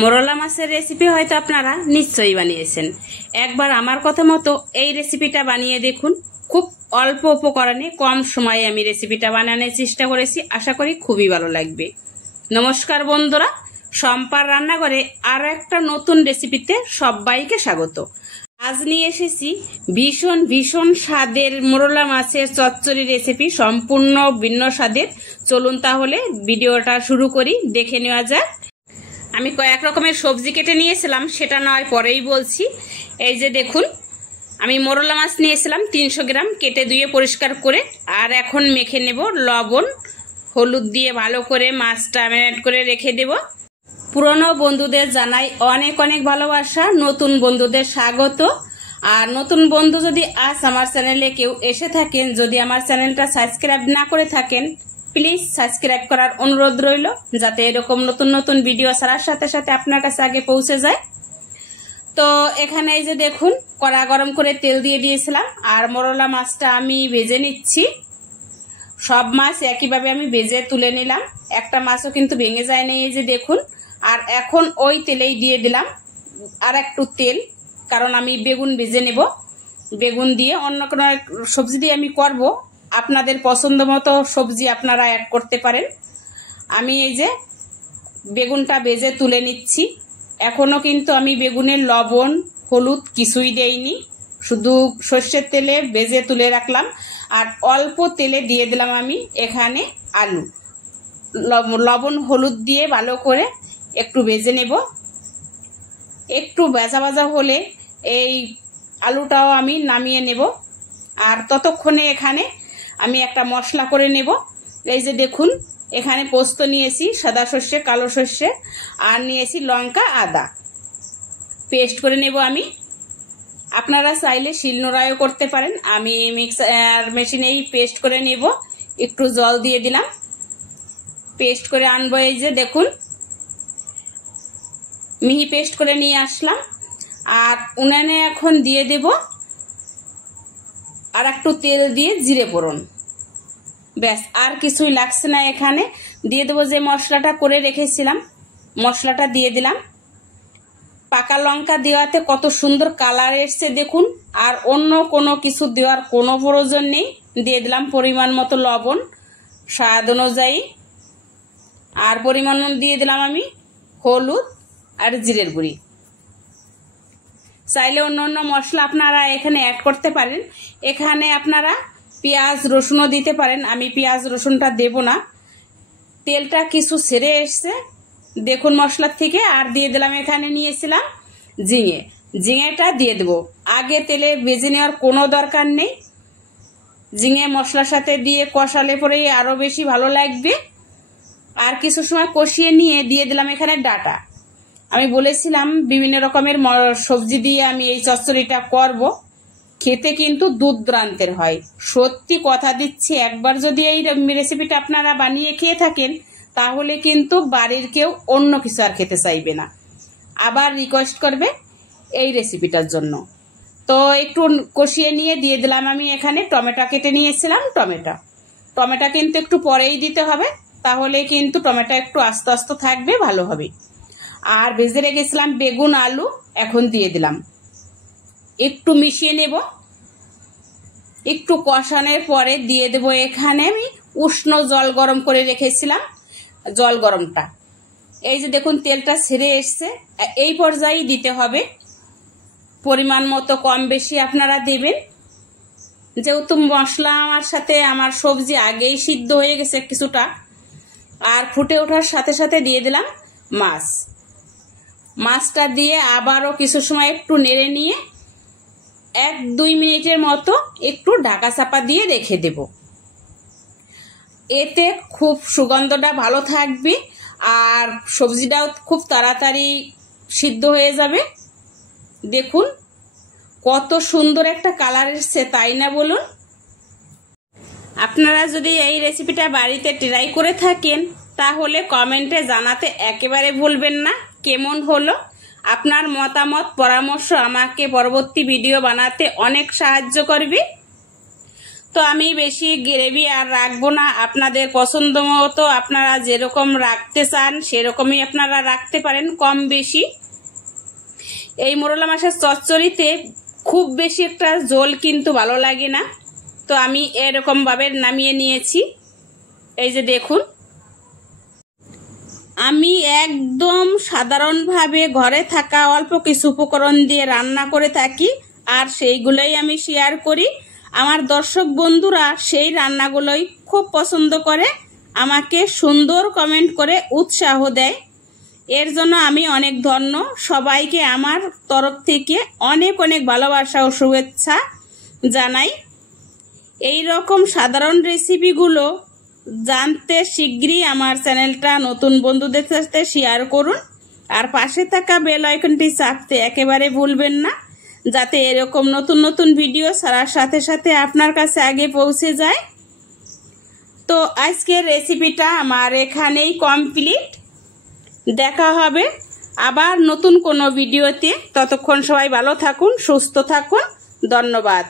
মোরলা মাছের রেসিপি হয়তো আপনারা নিশ্চয়ই বানিয়েছেন। একবার আমার কথা মতো এই রেসিপিটা বানিয়ে দেখুন। খুব অল্প উপকরণে কম সময়ে আমি রেসিপিটা বানানোর চেষ্টা করেছি। আশা করি খুবই ভালো লাগবে। নমস্কার বন্ধুরা, সম্পার রান্নাঘরে আরও একটা নতুন রেসিপিতে সবাইকে স্বাগত। আজ নিয়ে এসেছি ভীষণ স্বাদের মোরলা মাছের চচ্চড়ি রেসিপি, সম্পূর্ণ ভিন্ন স্বাদের। চলুন তাহলে ভিডিওটা শুরু করি, দেখে নেওয়া যাক। আমি কয়েক রকমের সবজি কেটে নিয়েছিলাম, সেটা নয় পরেই বলছি। এই যে দেখুন, আমি মোরলা মাছ নিয়েছিলাম 300 গ্রাম, কেটে ধুয়ে পরিষ্কার করে। আর এখন মেখে নেব লবণ হলুদ দিয়ে, ভালো করে মাছটা ম্যারিনেট করে রেখে দেব। পুরনো বন্ধুদের জানাই অনেক অনেক ভালোবাসা, নতুন বন্ধুদের স্বাগত। আর নতুন বন্ধু যদি আজ আমার চ্যানেলে কেউ এসে থাকেন, যদি আমার চ্যানেলটা সাবস্ক্রাইব না করে থাকেন, প্লিজ সাবস্ক্রাইব করার অনুরোধ রইল, যাতে এরকম নতুন নতুন ভিডিও ছাড়ার সাথে সাথে আপনার কাছে আগে পৌঁছে যায়। তো এখানে এই যে দেখুন, কড়া গরম করে তেল দিয়ে দিয়েছিলাম। আর মোরলা মাছটা আমি ভেজে নিচ্ছি। সব মাছ একইভাবে আমি ভেজে তুলে নিলাম, একটা মাছও কিন্তু ভেঙে যায়নি। এই যে দেখুন, আর এখন ওই তেলেই দিয়ে দিলাম আর একটু তেল, কারণ আমি বেগুন ভেজে নেব। বেগুন দিয়ে অন্য কোনো সবজি দিয়ে আমি করব, আপনাদের পছন্দ মতো সবজি আপনারা অ্যাড করতে পারেন। আমি এই যে বেগুনটা ভেজে তুলে নিচ্ছি। এখনো কিন্তু আমি বেগুনের লবণ হলুদ কিছুই দেইনি, শুধু সর্ষের তেলে ভেজে তুলে রাখলাম। আর অল্প তেলে দিয়ে দিলাম আমি এখানে আলু। লবণ হলুদ দিয়ে ভালো করে একটু ভেজে নেব। একটু ভাজা ভাজা হলে এই আলুটাও আমি নামিয়ে নেব। আর ততক্ষণে এখানে আমি একটা মশলা করে নেব। এই যে দেখুন, এখানে পোস্ত নিয়েছি, সাদা সর্ষে কালো সর্ষে, আর নিয়েছি লঙ্কা আদা, পেস্ট করে নেব আমি। আপনারা চাইলে শিলনোড়ায়ও করতে পারেন, আমি মিক্সার মেশিনেই পেস্ট করে নেব। একটু জল দিয়ে দিলাম, পেস্ট করে আনবো। এই যে দেখুন, মিহি পেস্ট করে নিয়ে আসলাম। আর উনানে এখন দিয়ে দেব আর একটু তেল দিয়ে জিরে ফোড়ন, ব্যাস আর কিছুই লাগছে না। এখানে দিয়ে দেবো যে মশলাটা করে রেখেছিলাম, মশলাটা দিয়ে দিলাম। পাকা লঙ্কা দেওয়াতে কত সুন্দর কালার এসছে দেখুন। আর অন্য কোনো কিছু দেওয়ার কোনো প্রয়োজন নেই। দিয়ে দিলাম পরিমাণ মতো লবণ স্বাদ অনুযায়ী। আর পরিমাণ দিয়ে দিলাম আমি হলুদ আর জিরের গুঁড়ি। চাইলে অন্য অন্য মশলা আপনারা এখানে অ্যাড করতে পারেন। এখানে আপনারা পেঁয়াজ রসুনও দিতে পারেন, আমি পেঁয়াজ রসুনটা দেব না। তেলটা কিছু ছেড়ে এসছে দেখুন মশলার থেকে। আর দিয়ে দিলাম, এখানে নিয়েছিলাম ঝিঙেটা দিয়ে দেবো। আগে তেলে ভেজে নেওয়ার কোনো দরকার নেই, ঝিঙে মশলার সাথে দিয়ে কষালে পরেই আরও বেশি ভালো লাগবে। আর কিছু সময় কষিয়ে নিয়ে দিয়ে দিলাম এখানে ডাটা। আমি বলেছিলাম বিভিন্ন রকমের সবজি দিয়ে আমি এই চচ্চড়িটা করব, খেতে কিন্তু দুর্দান্তের হয়। সত্যি কথা দিচ্ছি, একবার যদি এই রেসিপিটা আপনারা বানিয়ে খেয়ে থাকেন, তাহলে কিন্তু বাড়ির কেউ অন্য কিছু আর খেতে চাইবে না, আবার রিকোয়েস্ট করবে এই রেসিপিটার জন্য। তো একটু কষিয়ে নিয়ে দিয়ে দিলাম আমি এখানে টমেটো কেটে নিয়েছিলাম। টমেটো কিন্তু একটু পরেই দিতে হবে, তাহলে কিন্তু টমেটো একটু আস্তে আস্তে থাকবে, ভালো হবে। আর ভেজে রেখেছিলাম বেগুন আলু, এখন দিয়ে দিলাম। একটু মিশিয়ে নেব। একটু কষানোর পরে দিয়ে দেব এখানে আমি উষ্ণ জল গরম করে রেখেছিলাম, জল গরমটা। এই যে দেখুন তেলটা ছেড়ে এসছে, এই পর্যায়ে দিতে হবে। পরিমাণ মতো কম বেশি আপনারা দেবেন, যেহেতু মশলা আমার সাথে আমার সবজি আগেই সিদ্ধ হয়ে গেছে কিছুটা। আর ফুটে ওঠার সাথে সাথে দিয়ে দিলাম মাছটা দিয়ে আবারও কিছু সময় একটু নেড়ে নিয়ে 1-2 মিনিটের মতো একটু ঢাকা চাপা দিয়ে রেখে দেব। এতে খুব সুগন্ধটা ভালো থাকবে আর সবজিটাও খুব তাড়াতাড়ি সিদ্ধ হয়ে যাবে। দেখুন কত সুন্দর একটা কালার এসছে, তাই না বলুন? আপনারা যদি এই রেসিপিটা বাড়িতে ট্রাই করে থাকেন, তাহলে কমেন্টে জানাতে একেবারে ভুলবেন না কেমন হলো। আপনার মতামত পরামর্শ আমাকে পরবর্তী ভিডিও বানাতে অনেক সাহায্য করবে। তো আমি বেশি গ্রেভি আর রাখবো না, আপনাদের পছন্দ মতো আপনারা যেরকম রাখতে চান সেরকমই আপনারা রাখতে পারেন, কম বেশি। এই মোরলা মাছের চচ্চড়িতে খুব বেশি একটা ঝোল কিন্তু ভালো লাগে না, তো আমি এরকম ভাবে নামিয়ে নিয়েছি। এই যে দেখুন, আমি একদম সাধারণভাবে ঘরে থাকা অল্প কিছু উপকরণ দিয়ে রান্না করে থাকি, আর সেইগুলোই আমি শেয়ার করি। আমার দর্শক বন্ধুরা সেই রান্নাগুলোই খুব পছন্দ করে, আমাকে সুন্দর কমেন্ট করে উৎসাহ দেয়। এর জন্য আমি অনেক ধন্য। সবাইকে আমার তরফ থেকে অনেক অনেক ভালোবাসা ও শুভেচ্ছা জানাই। এই রকম সাধারণ রেসিপিগুলো জানতে শীঘ্রই আমার চ্যানেলটা নতুন বন্ধুদের সাথে শেয়ার করুন, আর পাশে থাকা বেল আইকনটি চাপতে একেবারে ভুলবেন না, যাতে এরকম নতুন নতুন ভিডিও ছাড়ার সাথে সাথে আপনার কাছে আগে পৌঁছে যায়। তো আজকের রেসিপিটা আমার এখানেই কমপ্লিট। দেখা হবে আবার নতুন কোনো ভিডিওতে। ততক্ষণ সবাই ভালো থাকুন, সুস্থ থাকুন। ধন্যবাদ।